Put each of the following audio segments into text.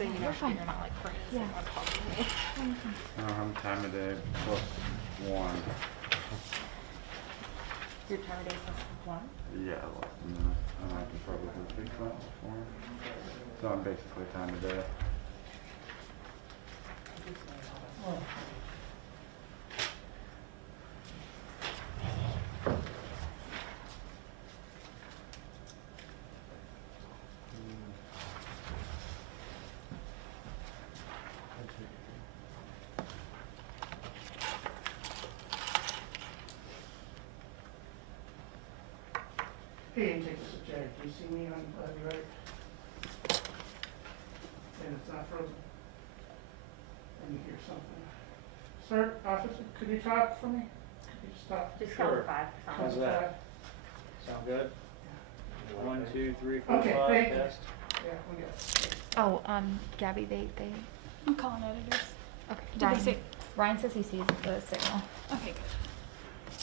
so you know you're not like crazy on top of me. Time of day plus 1. Your time of day plus 1? Yeah, less than that. And I can probably fix that for him. So I'm basically time of day. Hey, and take this to Jack. Do you see me on Bobby, right? And it's not frozen. And you hear something. Sir, officer, could you talk for me? Could you stop? Just count Sure. 5. How's that? Sound good? 1, 2, 3, 4, Okay, 5, thank you. test. Yeah, we got it. Oh, Gabby, they. I'm calling editors. Okay. Did they say? Ryan says he sees the signal. Okay, good.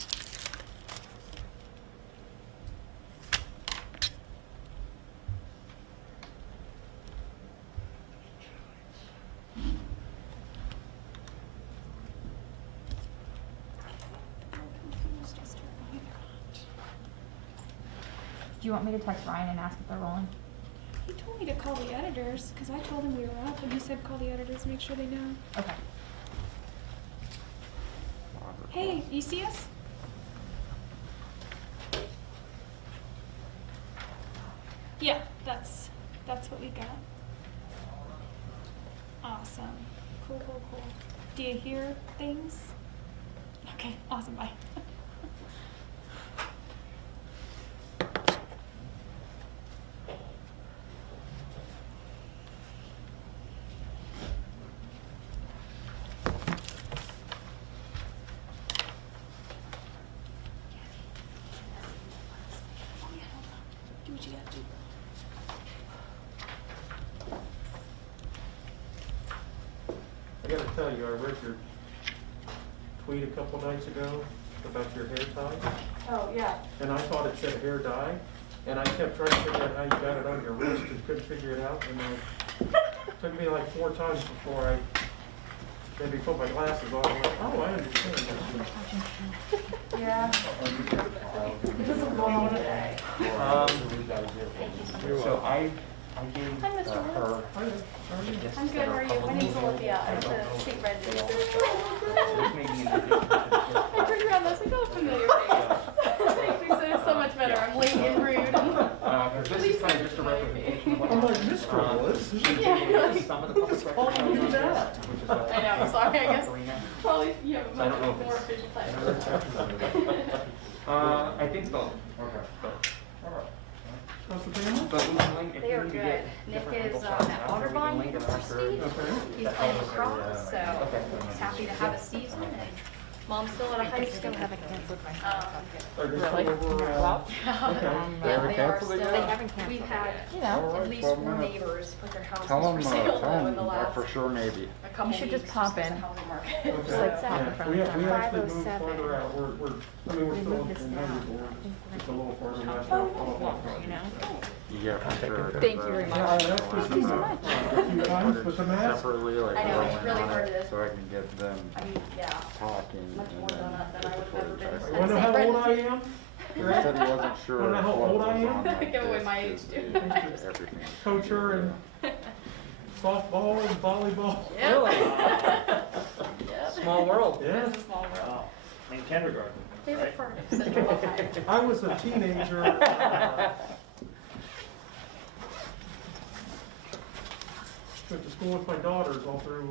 Do you want me to text Ryan and ask if they're rolling? He told me to call the editors because I told him we were up, and he said call the editors, make sure they know. Okay. Hey, you see us? Yeah, that's what we got. Awesome. Cool, cool, cool. Do you hear things? Okay, awesome, bye. Do what you gotta do. I gotta tell you, I read your tweet a couple nights ago about your hair tie, Oh, yeah. and I thought it said hair dye, and I kept trying to figure out how you got it on your wrist and couldn't figure it out, and it took me like 4 times before I maybe put my glasses on and went, oh, I understand this. Yeah. This is a long day. So I gave Hi, Mr. her Woods. How are you? just I'm good, how are you? My name's Olivia. I'm the state register. This may be in addition to I turned around and I was like, oh, familiar face. Thank you, so, so much better. I'm late and rude. because this is kind of just a representation of what I'm like, happened. Mr. Woods. She Yeah, gave like- some of the public Oh, records you do that. which is I know, I'm sorry, I guess. Arena. Probably, you have a So I much don't know if more it's- official title. I think both. How's the family? But we can link, if They you are need to good. get Nick different is people shots, at I'm sure we can Otterbein link it after. University. Okay. He's playing lacrosse, so he's happy to have a season, and mom's still at a high school. Are they Really? still over, Well, Yeah, They haven't they are canceled it still, yet? haven't canceled we've it had you know. at least 12 4 minutes. neighbors put their houses Tell for them, sale though in the that last for sure maybe. a couple should weeks just pop since in. the housing market. Okay. So it's Yeah. from We actually moved 507. further out, we're, I mean, we're We still moved in this Henry down. Board, just a little farther west. Longer, you know? Yeah, for sure. Thank you very much. Yeah, that's supposed to be so a much. few times with the mask. Separately, like I know, it's rolling really on hard it, to- so I can get them I mean, yeah, talking much and more then donut than I get the would have ever footage. been. You wanna know how old I am? He said he wasn't sure Wanna know how what old I was am? on that Give away disc, my age, is too. the- everything. Coach her in softball and volleyball. Yep. Small world. Yeah. It's a small world. In kindergarten, Favorite part of Central Ohio. I was a teenager. Went to school with my daughters all through,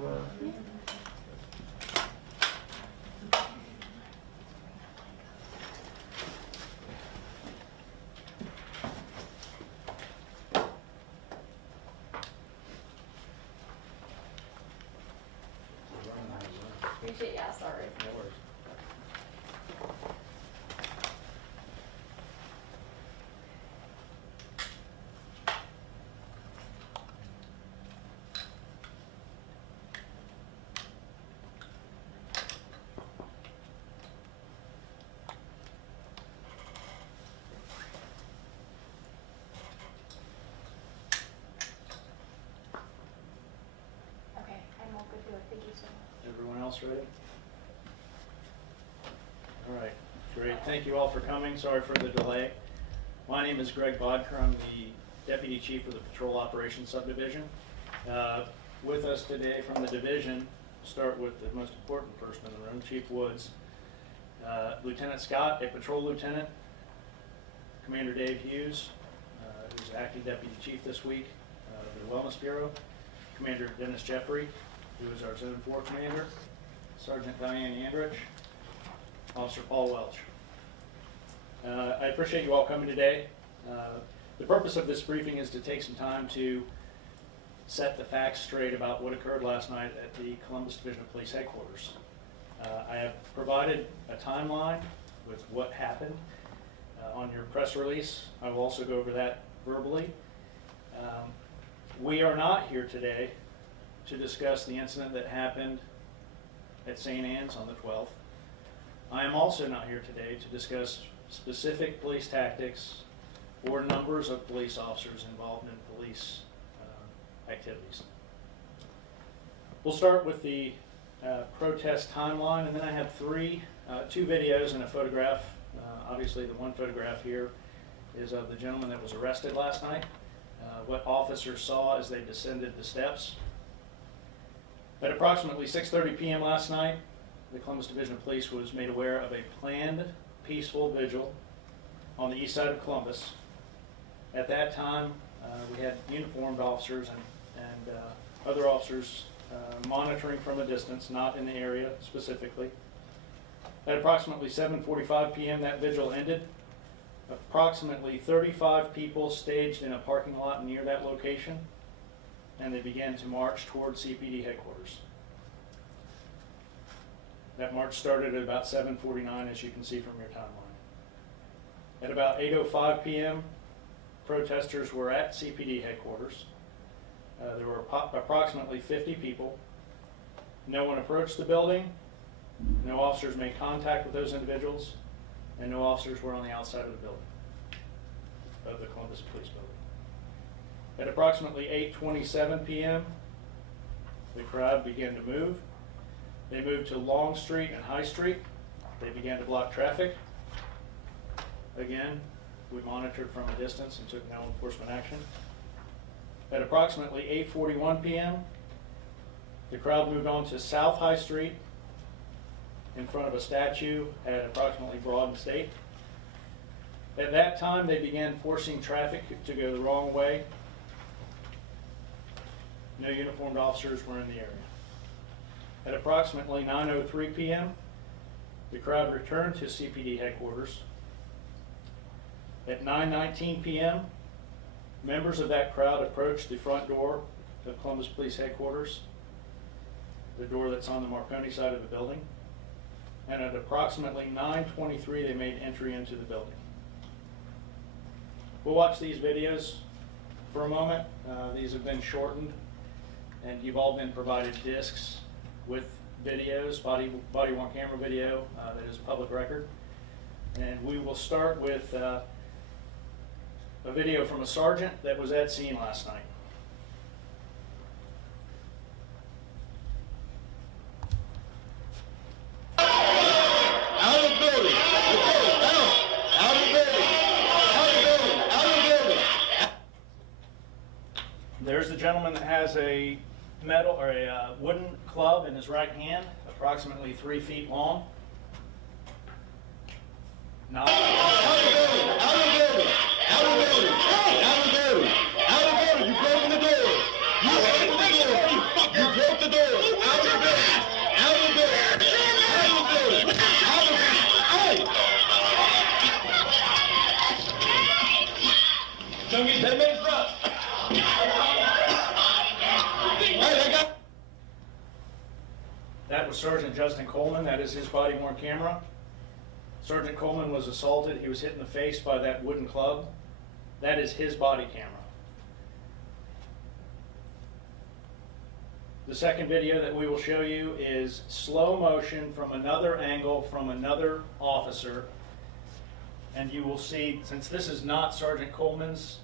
Appreciate, yeah, sorry. else ready? All right, great. Thank you all for coming. Sorry for the delay. My name is Greg Bodker. I'm the Deputy Chief of the Patrol Operations Subdivision. With us today from the division, start with the most important person in the room, Chief Woods. Lieutenant Scott, a patrol lieutenant. Commander Dave Hughes, who's acting Deputy Chief this week of the Wellness Bureau. Commander Dennis Jeffrey, who is our Zone 4 Commander. Sergeant Diane Yandrich. Officer Paul Welch. I appreciate you all coming today. The purpose of this briefing is to take some time to set the facts straight about what occurred last night at the Columbus Division of Police Headquarters. I have provided a timeline with what happened on your press release. I will also go over that verbally. We are not here today to discuss the incident that happened at St. Anne's on the 12th. I am also not here today to discuss specific police tactics or numbers of police officers involved in police activities. We'll start with the protest timeline, and then I have two videos and a photograph. Obviously, the one photograph here is of the gentleman that was arrested last night. What officers saw as they descended the steps. At approximately 6:30 p.m. last night, the Columbus Division of Police was made aware of a planned peaceful vigil on the east side of Columbus. At that time, we had uniformed officers and other officers monitoring from a distance, not in the area specifically. At approximately 7:45 p.m. that vigil ended. Approximately 35 people staged in a parking lot near that location, and they began to march toward CPD headquarters. That march started at about 7:49, as you can see from your timeline. At about 8:05 p.m., protesters were at CPD headquarters. There were approximately 50 people. No one approached the building. No officers made contact with those individuals, and no officers were on the outside of the building, of the Columbus Police Building. At approximately 8:27 p.m., the crowd began to move. They moved to Long Street and High Street. They began to block traffic. Again, we monitored from a distance and took no enforcement action. At approximately 8:41 p.m., the crowd moved on to South High Street in front of a statue at approximately Broad and State. At that time, they began forcing traffic to go the wrong way. No uniformed officers were in the area. At approximately 9:03 p.m., the crowd returned to CPD headquarters. At 9:19 p.m., members of that crowd approached the front door of Columbus Police Headquarters, the door that's on the Marconi side of the building. And at approximately 9:23, they made entry into the building. We'll watch these videos for a moment. These have been shortened, and you've all been provided discs with videos, body-worn camera video that is public record. And we will start with a video from a sergeant that was at scene last night. Out of the building! Out of the building! Out of the building! Out of the building! There's the gentleman that has a metal or a wooden club in his right hand, approximately 3 feet long. Not Out of the building! Out of the building! Out of the building! Out of the building! Out of the building! You broke the door! You opened the door! You broke the door! Out of the building! Out of the building! Out of the building! Out of the building! Show me 10 minutes up! That was Sergeant Justin Coleman. That is his body-worn camera. Sergeant Coleman was assaulted. He was hit in the face by that wooden club. That is his body camera. The second video that we will show you is slow motion from another angle from another officer. And you will see, since this is not Sergeant Coleman's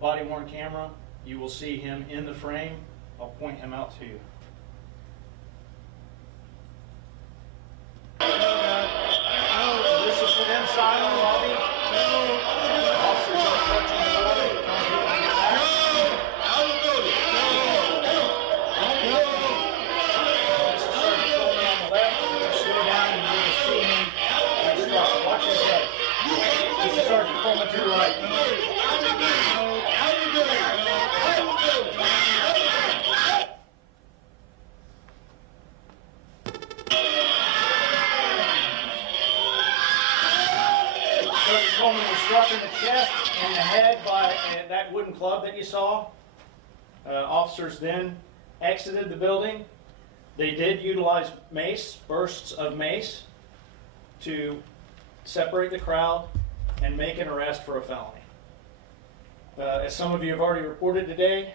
body-worn camera, you will see him in the frame. I'll point him out to you. Coleman to your right. Out of the building! Out of the building! Sergeant Coleman was struck in the chest and the head by that wooden club that you saw. Officers then exited the building. They did utilize mace, bursts of mace, to separate the crowd and make an arrest for a felony. As some of you have already reported today,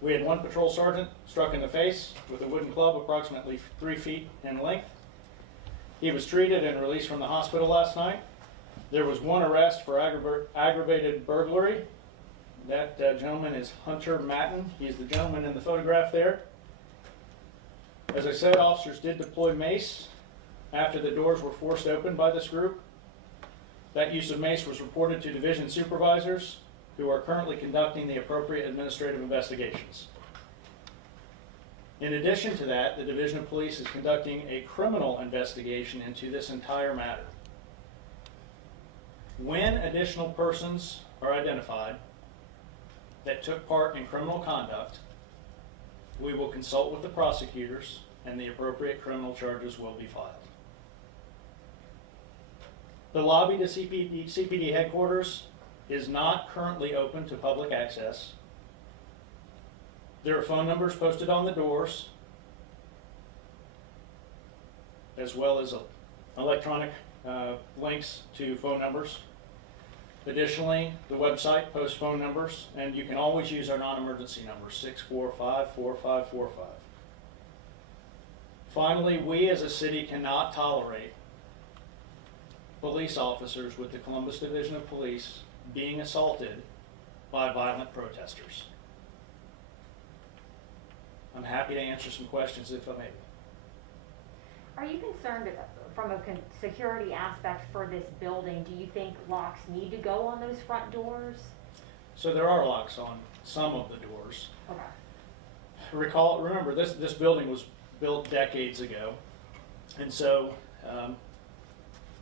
we had one patrol sergeant struck in the face with a wooden club approximately 3 feet in length. He was treated and released from the hospital last night. There was one arrest for aggravated burglary. That gentleman is Hunter Matten. He's the gentleman in the photograph there. As I said, officers did deploy mace after the doors were forced open by this group. That use of mace was reported to division supervisors who are currently conducting the appropriate administrative investigations. In addition to that, the Division of Police is conducting a criminal investigation into this entire matter. When additional persons are identified that took part in criminal conduct, we will consult with the prosecutors and the appropriate criminal charges will be filed. The lobby to CPD headquarters is not currently open to public access. There are phone numbers posted on the doors, as well as electronic links to phone numbers. Additionally, the website posts phone numbers, and you can always use our non-emergency number, 645-4545. Finally, we as a city cannot tolerate police officers with the Columbus Division of Police being assaulted by violent protesters. I'm happy to answer some questions if I may. Are you concerned from a security aspect for this building? Do you think locks need to go on those front doors? So there are locks on some of the doors. Okay. Remember, this building was built decades ago, and so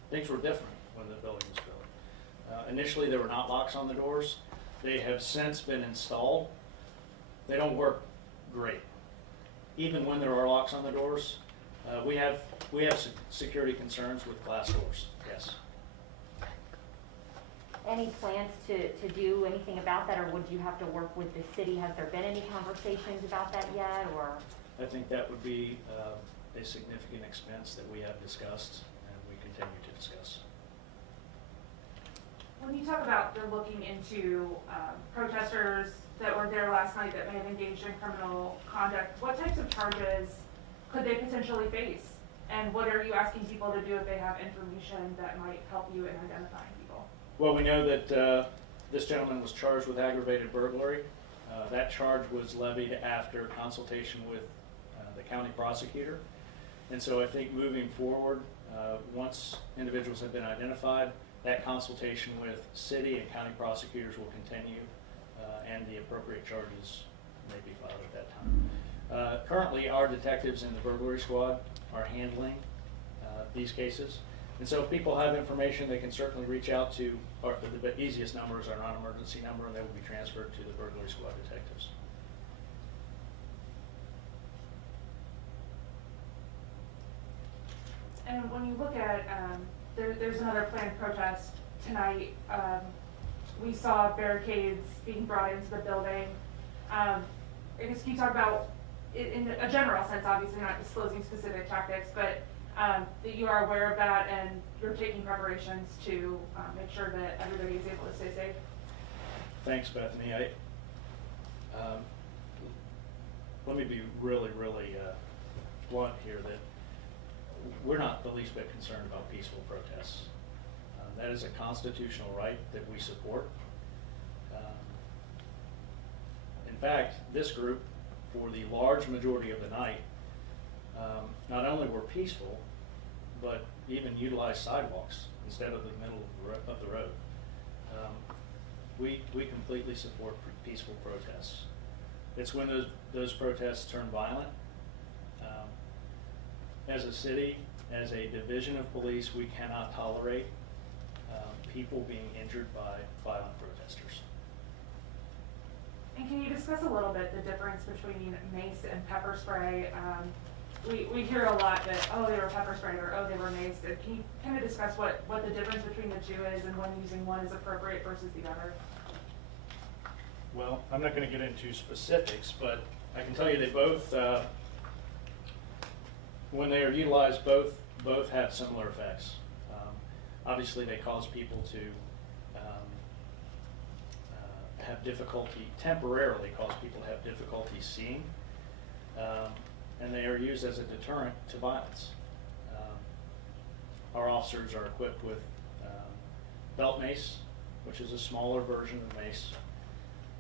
things were different when the building was built. Initially, there were not locks on the doors. They have since been installed. They don't work great. Even when there are locks on the doors, we have security concerns with glass doors, yes. Any plans to do anything about that, or would you have to work with the city? Has there been any conversations about that yet, or? I think that would be a significant expense that we have discussed and we continue to discuss. When you talk about they're looking into protesters that were there last night that may have engaged in criminal conduct, what types of charges could they potentially face? And what are you asking people to do if they have information that might help you in identifying people? Well, we know that this gentleman was charged with aggravated burglary. That charge was levied after consultation with the county prosecutor. And so I think moving forward, once individuals have been identified, that consultation with city and county prosecutors will continue, and the appropriate charges may be filed at that time. Currently, our detectives in the burglary squad are handling these cases. And so if people have information, they can certainly reach out to, the easiest number is our non-emergency number, and they will be transferred to the burglary squad detectives. And when you look at, there's another planned protest tonight. We saw barricades being brought into the building. I guess can you talk about, in a general sense, obviously not disclosing specific tactics, but that you are aware of that and you're taking preparations to make sure that everybody is able to stay safe? Thanks, Bethany. Let me be really blunt here that we're not the least bit concerned about peaceful protests. That is a constitutional right that we support. In fact, this group, for the large majority of the night, not only were peaceful, but even utilized sidewalks instead of the middle of the road. We completely support peaceful protests. It's when those protests turn violent. As a city, as a division of police, we cannot tolerate people being injured by violent protesters. And can you discuss a little bit the difference between mace and pepper spray? We hear a lot that, oh, they were pepper sprayed, or oh, they were maced. Can you kind of discuss what the difference between the two is, and when using one is appropriate versus the other? Well, I'm not going to get into specifics, but I can tell you they both, when they are utilized, both have similar effects. Obviously, they cause people to have difficulty, temporarily cause people to have difficulty seeing, and they are used as a deterrent to violence. Our officers are equipped with belt mace, which is a smaller version of mace,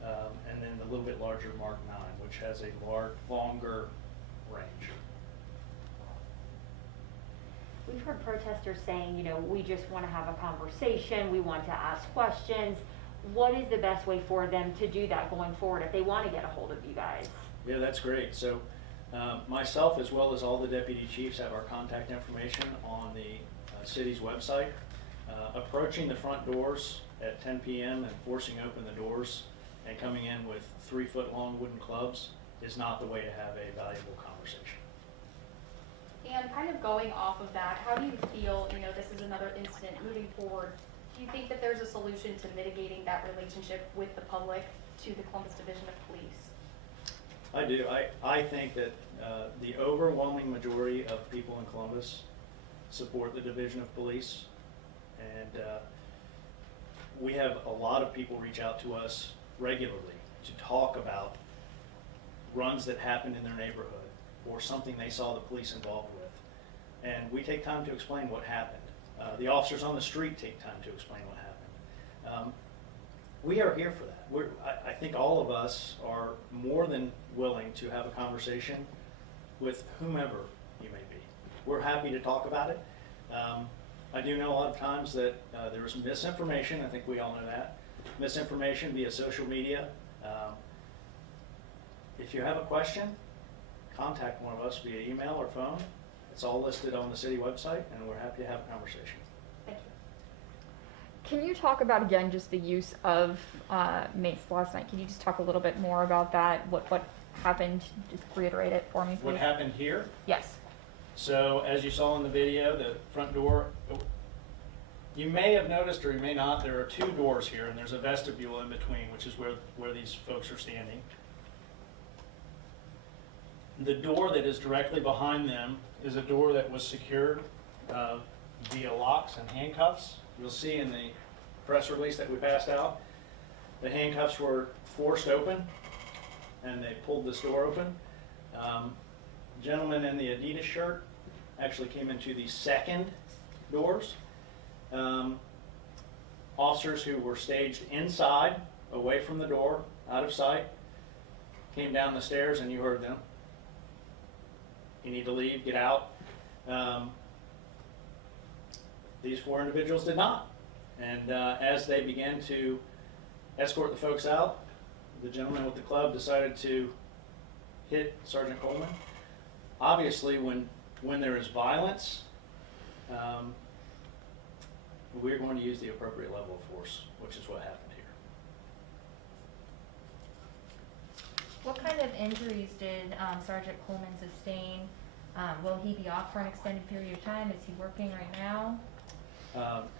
and then the little bit larger Mark 9, which has a longer range. We've heard protesters saying, you know, we just want to have a conversation, we want to ask questions. What is the best way for them to do that going forward if they want to get a hold of you guys? Yeah, that's great. So myself, as well as all the deputy chiefs, have our contact information on the city's website. Approaching the front doors at 10 p.m. and forcing open the doors and coming in with 3-foot-long wooden clubs is not the way to have a valuable conversation. And kind of going off of that, how do you feel, you know, this is another incident moving forward, do you think that there's a solution to mitigating that relationship with the public to the Columbus Division of Police? I do. I think that the overwhelming majority of people in Columbus support the Division of Police, and we have a lot of people reach out to us regularly to talk about runs that happened in their neighborhood or something they saw the police involved with. And we take time to explain what happened. The officers on the street take time to explain what happened. We are here for that. I think all of us are more than willing to have a conversation with whomever you may be. We're happy to talk about it. I do know a lot of times that there is misinformation. I think we all know that. Misinformation via social media. If you have a question, contact one of us via email or phone. It's all listed on the city website, and we're happy to have a conversation. Thank you. Can you talk about, again, just the use of mace last night? Can you just talk a little bit more about that? What happened? Just reiterate it for me, please. What happened here? Yes. So as you saw in the video, the front door, you may have noticed or you may not, there are 2 doors here, and there's a vestibule in between, which is where these folks are standing. The door that is directly behind them is a door that was secured via locks and handcuffs. You'll see in the press release that we passed out, the handcuffs were forced open and they pulled this door open. Gentleman in the Adidas shirt actually came into the second doors. Officers who were staged inside, away from the door, out of sight, came down the stairs and you heard them. You need to leave, get out. These 4 individuals did not. And as they began to escort the folks out, the gentleman with the club decided to hit Sergeant Coleman. Obviously, when there is violence, we're going to use the appropriate level of force, which is what happened here. What kind of injuries did Sergeant Coleman sustain? Will he be off for an extended period of time? Is he working right now?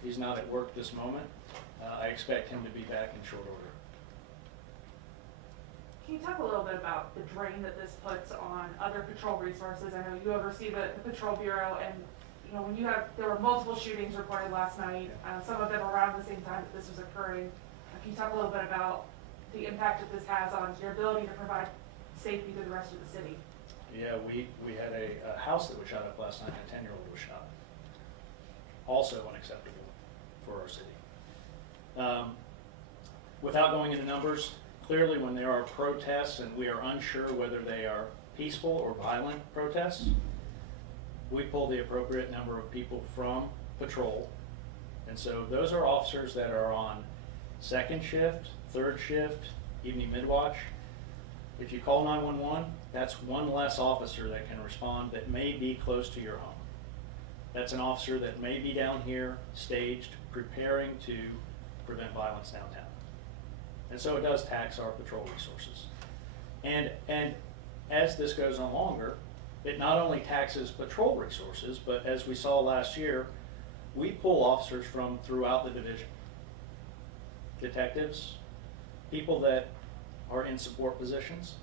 He's not at work this moment. I expect him to be back in short order. Can you talk a little bit about the drain that this puts on other patrol resources? I know you oversee the Patrol Bureau, and you know there were multiple shootings reported last night, some of them around the same time that this was occurring. Can you talk a little bit about the impact that this has on your ability to provide safety to the rest of the city? Yeah, we had a house that was shot up last night, and a 10-year-old was shot. Also unacceptable for our city. Without going into numbers, clearly when there are protests and we are unsure whether they are peaceful or violent protests, we pull the appropriate number of people from patrol. And so those are officers that are on 2nd shift, 3rd shift, evening midwatch. If you call 911, that's 1 less officer that can respond that may be close to your home. That's an officer that may be down here, staged, preparing to prevent violence downtown. And so it does tax our patrol resources. And as this goes on longer, it not only taxes patrol resources, but as we saw last year, we pull officers from throughout the division. Detectives, people that are in support positions,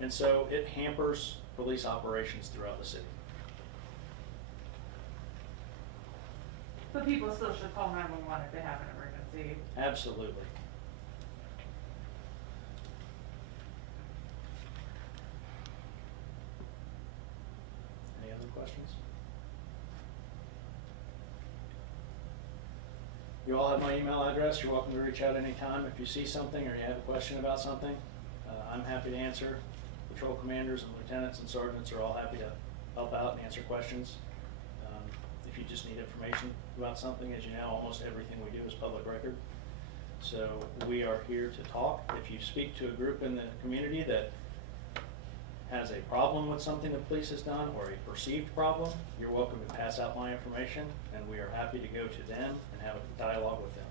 and so it hampers police operations throughout the city. But people still should call 911 if they have an emergency. Absolutely. Any other questions? You all have my email address. You're welcome to reach out anytime if you see something or you have a question about something. I'm happy to answer. Patrol commanders and lieutenants and sergeants are all happy to help out and answer questions. If you just need information about something, as you know, almost everything we do is public record. So we are here to talk. If you speak to a group in the community that has a problem with something the police has done or a perceived problem, you're welcome to pass out my information, and we are happy to go to them and have a dialogue with them.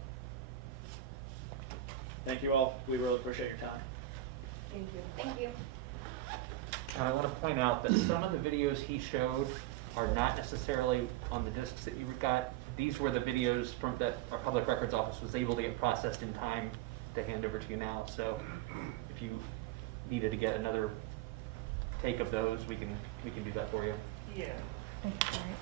Thank you all. We really appreciate your time. Thank you. Thank you. And I want to point out that some of the videos he showed are not necessarily on the discs that you got. These were the videos from that our public records office was able to get processed in time to hand over to you now. So if you needed to get another take of those, we can do that for you. Yeah. Thank you, Cory.